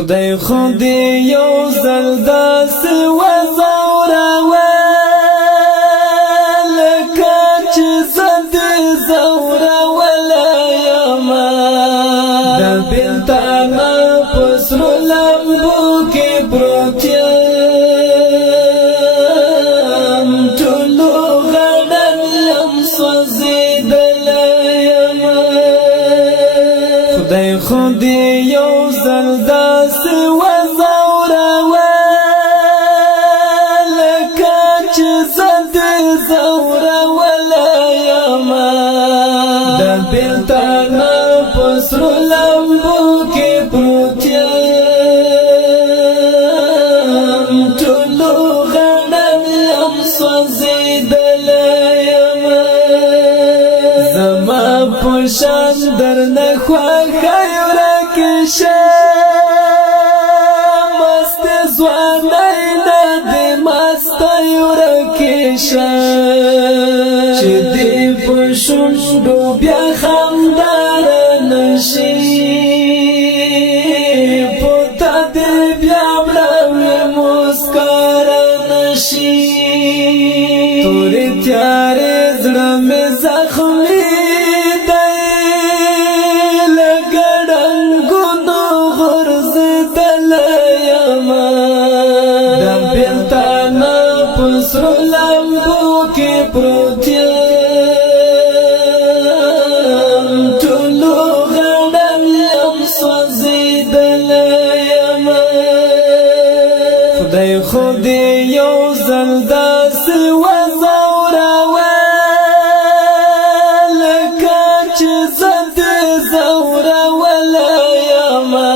خدای خود یو ځل داسې وځوروه لکه چې زه دې ځورولی یمه د بېلتانه په سرو لمبو کې پروت یم ټولو غړن یم سوځېدلی یمه خدای خود یو ځل داسې وځوروه لکه چې زه دې ځورولی یمه د بېلتانه په سرو لمبو کې پروت یم ټولو غړن یم سوځېدلی یمه زما په شان درنه خوښه ورکې شه مستې ځوانۍ نه دې مستی ورکې شه چې دې په شونډو بیا خندا رانه شي په تا دې بیا مړاوې موسکا رانه شي تورې تیارې زړه مې زخمي سرو لمبو کې پروت یم ټولو غړن یم سوځېدلی یمه خدای خود یو ځل داسې وځوروه لکه چې زه دې ځورولی یمه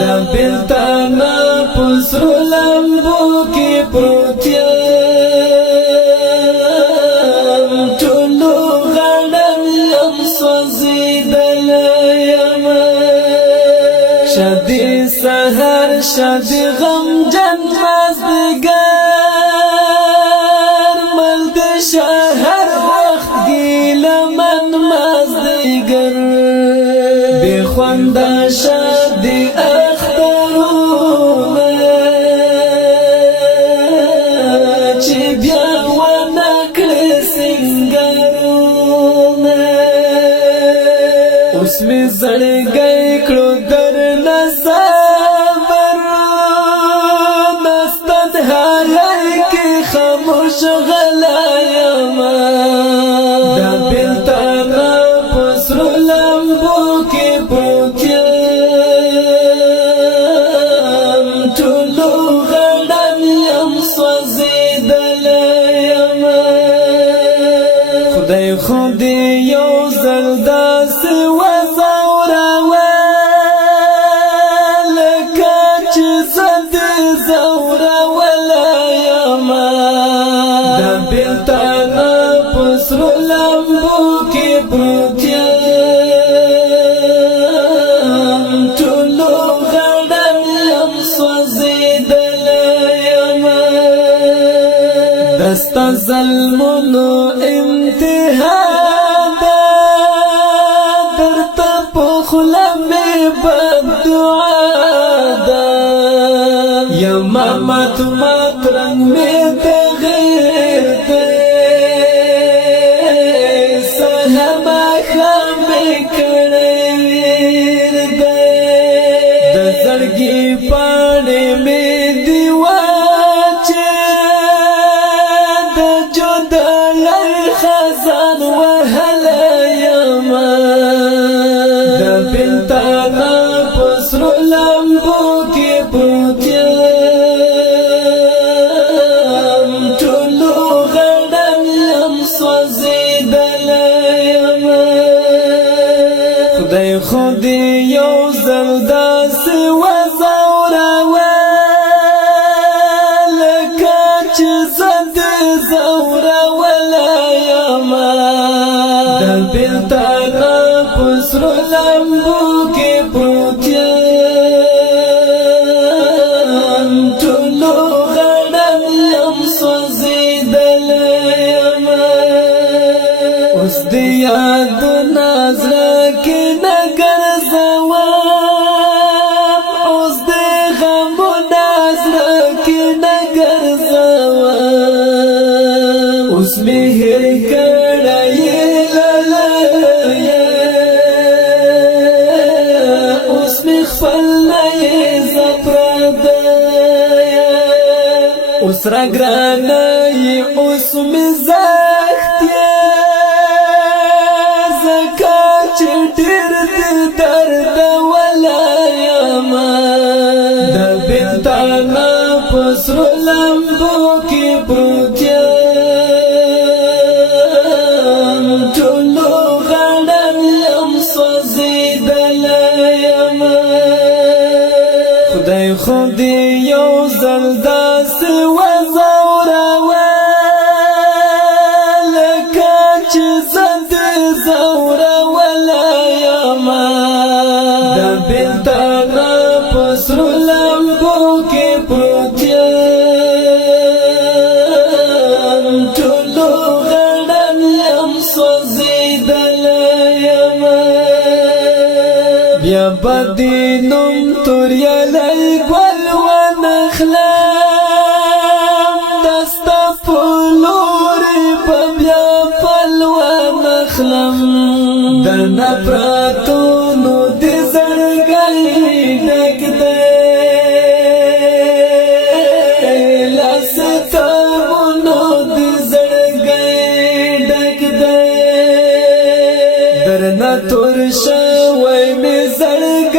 د بېلتانه په سرو لمبو کې پروت یم شادی سحر شادی غمجن مازدیگر مرد شهر وقت گیله من مازدیگر بی خونده شادی اخترونه چی بیا ونکړي سنگرونه اوس می زړګی کړو درنه صبر نستد حالای کې خاموش غلا یمه د بېلتانه په سرو لمبو کې پروت یم ټولو غړن یم سوځېدلی یمه خدای خود یو ځل داسې وځوروه لکه چې زه دې ځورولی یمه د بېلتانه په سرو لمبو کې پروت یم ټولو غړن یم سوځېدلی یمه د ستا ظلمونو انتها خوله می بددعا ده یما مات مات رنگ می تغییر ده سهما خمی کڑیر ده د زړګي پاڼې می دیواچه د جدای خزان وهلی یمه بېلتانه په سرو لمبو کې پروت یم ټولو غړن یم سوځېدلی یمه خدای خود یو ځل داسې وځوروه لکه چې زه دې ځورولی یمه د بېلتانه په سرو لمبو کې پروت یم ټولو غړن یم سوځېدلی یمه اوس دې یادونه زړه کې نه ګرځوه خپل نه زپرده اوس را ګرانه اوس مې زخت زکه چې ډېر درد ولایم د بېلتانه په سرو لمبو کې پروت یم ټولو غاړه یم سوځېدلی یم خدای خو دې یو ځل داسې وځوروه لکه چې زه دې ځورولی یم د بېلتانه په سرو لمبو کې پروت یم ټولو غاړه یم سوځېدلی یم بیا به دې نوم توریالی ګل ونخلم دا ستا په لورې به بیا پل ونخلم درنه پراتونو دې زړګی ډک دی له ستمونو دې زړګی ډک دی درنه تور شوی مې زړګی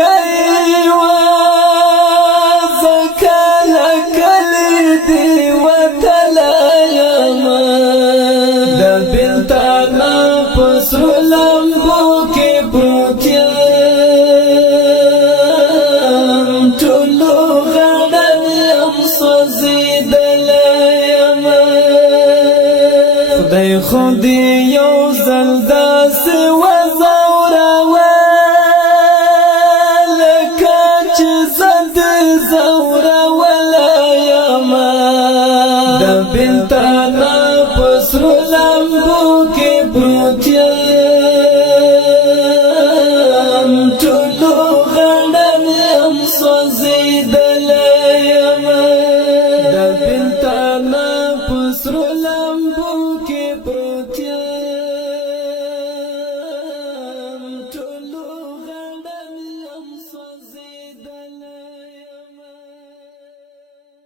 سرو لمبو کې پروت یم ټولو غاړه یم سوځېدلی یم خدای خو دې یو ځل داسې وځوروه لکه چې زه دې ځورولی یم د بېلتانه په سرو لمبو کې پروت یم